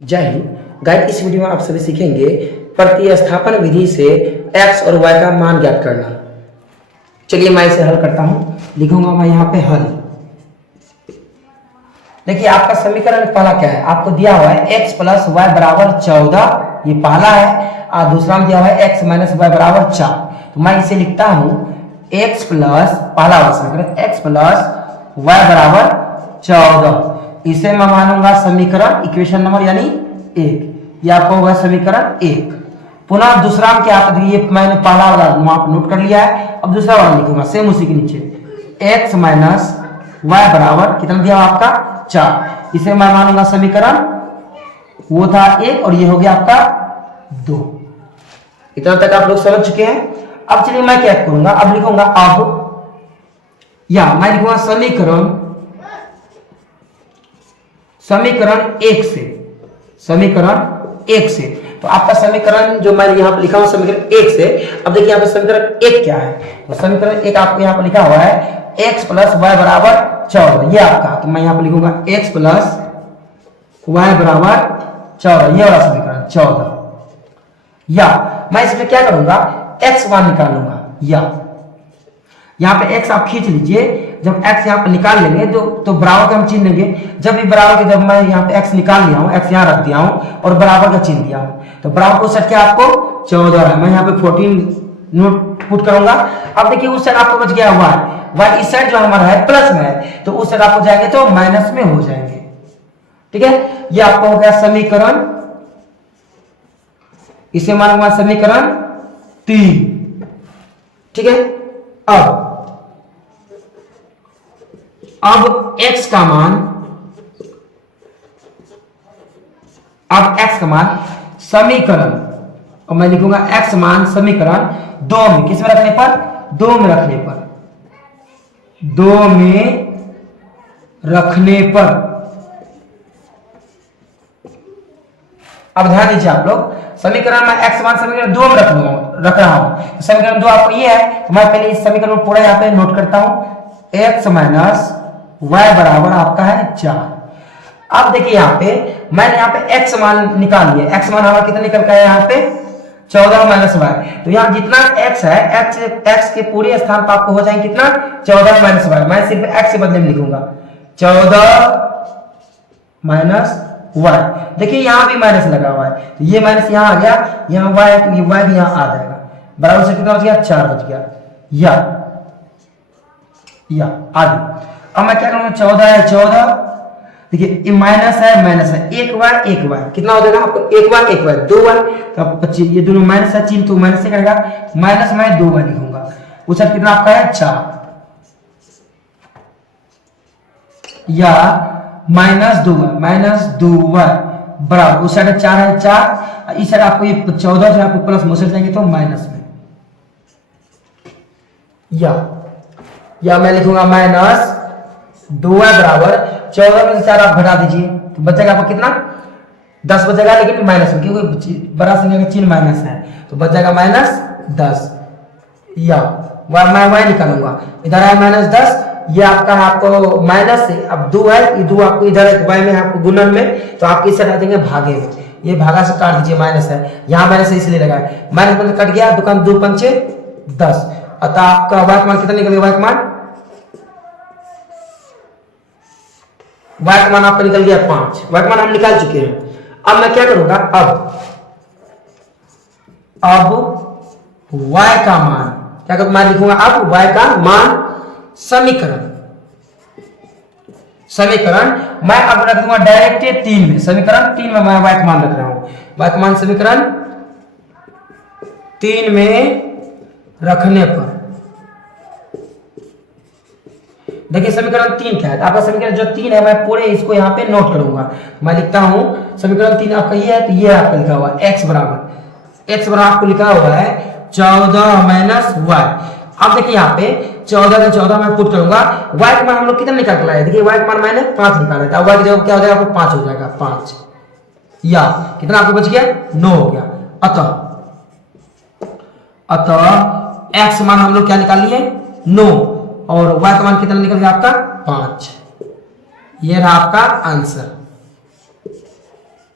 जय हिंद। गाइस, इस वीडियो में आप सभी सीखेंगे प्रतिस्थापन विधि से x और y का मान ज्ञात करना। चलिए मैं इसे हल करता हूँ। लिखूंगा मैं यहाँ पे हल। देखिए आपका समीकरण पहला क्या है, आपको दिया हुआ है x प्लस वाई बराबर 14, ये पहला है, और दूसरा में दिया हुआ है x माइनस वाई बराबर 4। तो मैं इसे लिखता हूँ x प्लस पहला वाला समीकरण x प्लस वाई बराबर 14। इसे मैं मानूंगा समीकरण इक्वेशन नंबर यानी 1। ये आपका होगा समीकरण 1। पुनः दूसरा में क्या आता है, ये मैंने पहला वाला वहां पर नोट कर लिया है। अब दूसरा वाला लिखूंगा सेम उसी के नीचे x माइनस वाई बराबर कितना दिया आपका 4। इसे मैं मानूंगा समीकरण, वो था 1 और ये हो गया आपका 2। इतना तक आप लोग समझ चुके हैं। अब चलिए मैं क्या करूंगा, अब लिखूंगा अब, या मैं लिखूंगा समीकरण 1 से, समीकरण 1 से। तो आपका समीकरण जो मैंने यहाँ पर लिखा हूं समीकरण 1 से। अब देखिए यहाँ पे समीकरण 1 क्या है, तो समीकरण 1 आपको यहाँ पर लिखा हुआ है x प्लस वाई बराबर 14, ये आपका। तो मैं यहाँ पर लिखूंगा x प्लस वाई बराबर 14, ये वाला समीकरण 14। या मैं इसमें क्या करूंगा, x मान निकाल लूंगा। या यहाँ पे x आप खींच लीजिए, जब x यहाँ पे निकाल लेंगे तो बराबर का हम चिन्ह लेंगे। जब भी बराबर के, जब मैं यहाँ पे x निकाल लिया हूँ, x यहाँ रख दिया हूँ और बराबर का चिन्ह दिया हूँ, तो बराबर को सेट क्या आपको 14 है। मैं यहाँ पे 14 नोट पुट करूंगा। अब देखिए उस साइड आपको बच गया y इस साइड जो हमारा है प्लस में है, तो उस साइड आपको जाएंगे तो माइनस में हो जाएंगे। ठीक है, ये आपको हो गया समीकरण, इसे मानूंगा समीकरण 3। ठीक है, अब x का मान, अब x का मान समीकरण, और मैं लिखूंगा x मान समीकरण 2 में, किस में रखने पर, 2 में रखने पर, 2 में रखने पर। अब ध्यान दीजिए आप लोग, समीकरण में x मान समीकरण 2 में रख रहा हूं। समीकरण 2 आपको ये है, तो मैं पहले इस समीकरण को पूरा यहाँ पे नोट करता हूं। x माइनस वाई बराबर आपका है 4। अब देखिए यहाँ पे मैंने यहाँ पे x मान निकाल लिया। x मान हमारा कितना निकल का है यहाँ पे 14 माइनस वाई। तो यहाँ जितना x है, x के पूरे स्थान पर आपको हो जाएंगे कितना 14 माइनस वाई। मैं सिर्फ x के बदले में लिखूंगा 14 माइनस वाई। देखिए यहाँ भी माइनस लगा हुआ है, तो ये माइनस यहाँ आ गया, यहाँ वाई है तो ये वाई भी यहाँ आ जाएगा। बराबर से कितना बच गया, 4 बच गया। या आगे अब मैं क्या करूंगा, 14 है 14, देखिए ये माइनस है, एक वाई कितना हो जाएगा आपको, 1 वाई 2 वाई। तो आप ये दोनों माइनस है, चिन्ह तो माइनस से करेगा, माइनस में 2 वाई लिखूंगा। उस कितना आपका है 4, या माइनस 2 वाई बराबर, उस साइड 4 है 4, इस साइड आपको ये 14 जो आपको प्लस मुझे जाएंगे तो माइनस में। या मैं लिखूंगा माइनस 2 वाई बराबर 14 में से 4 आप घटा दीजिए, तो बचेगा आपको कितना 10 बचेगा, लेकिन माइनस में, क्योंकि बड़ा संख्या का चिन्ह माइनस है, तो बचेगा माइनस 10। या मैं वाई निकालूंगा, इधर है माइनस 10, ये आपका है आपको माइनस से, अब 2 है, ये 2 आपको इधर वाई में आपको गुणन में, तो आप इस साइड आ जाएंगे भागे में, ये भागा से काट दीजिए, माइनस है यहाँ, माइनस इसलिए लगा है, माइनस में कट गया, दुकान 2 पंचे 10, अतः आपका वाई का मान कितना निकलेगा, वाई का मान आपका निकल गया 5। वाई का मान हम निकाल चुके हैं। अब मैं क्या करूंगा, अब वाई का मान क्या करूंगा, मैं लिखूंगा अब वाई का मान समीकरण मैं अब रख दूंगा डायरेक्ट 3 में, समीकरण 3 में मैं वाई का मान रख रहा हूं। वाई का मान समीकरण 3 में रखने पर, देखिए समीकरण 3 क्या है, आपका समीकरण जो 3 है, मैं पूरे इसको यहाँ पे नोट करूंगा। मैं लिखता हूं समीकरण 3 आपका ये है, तो ये आपका लिखा हुआ है x बराबर आपको लिखा हुआ है 14 माइनस वाई। अब देखिए यहाँ पे 14 का 14 मैं पुट करूंगा, वाई का मान हम लोग कितना निकाल लाए, देखिए वाई का मान मैंने 5 निकाला था, वाई की जगह क्या हो जाएगा आपको 5 हो जाएगा 5, या कितना आपको बच गया 9 हो गया। अतः x मान हम लोग क्या निकाल लिए 9, और y का मान कितना निकल गया आपका 5। ये रहा आपका आंसर।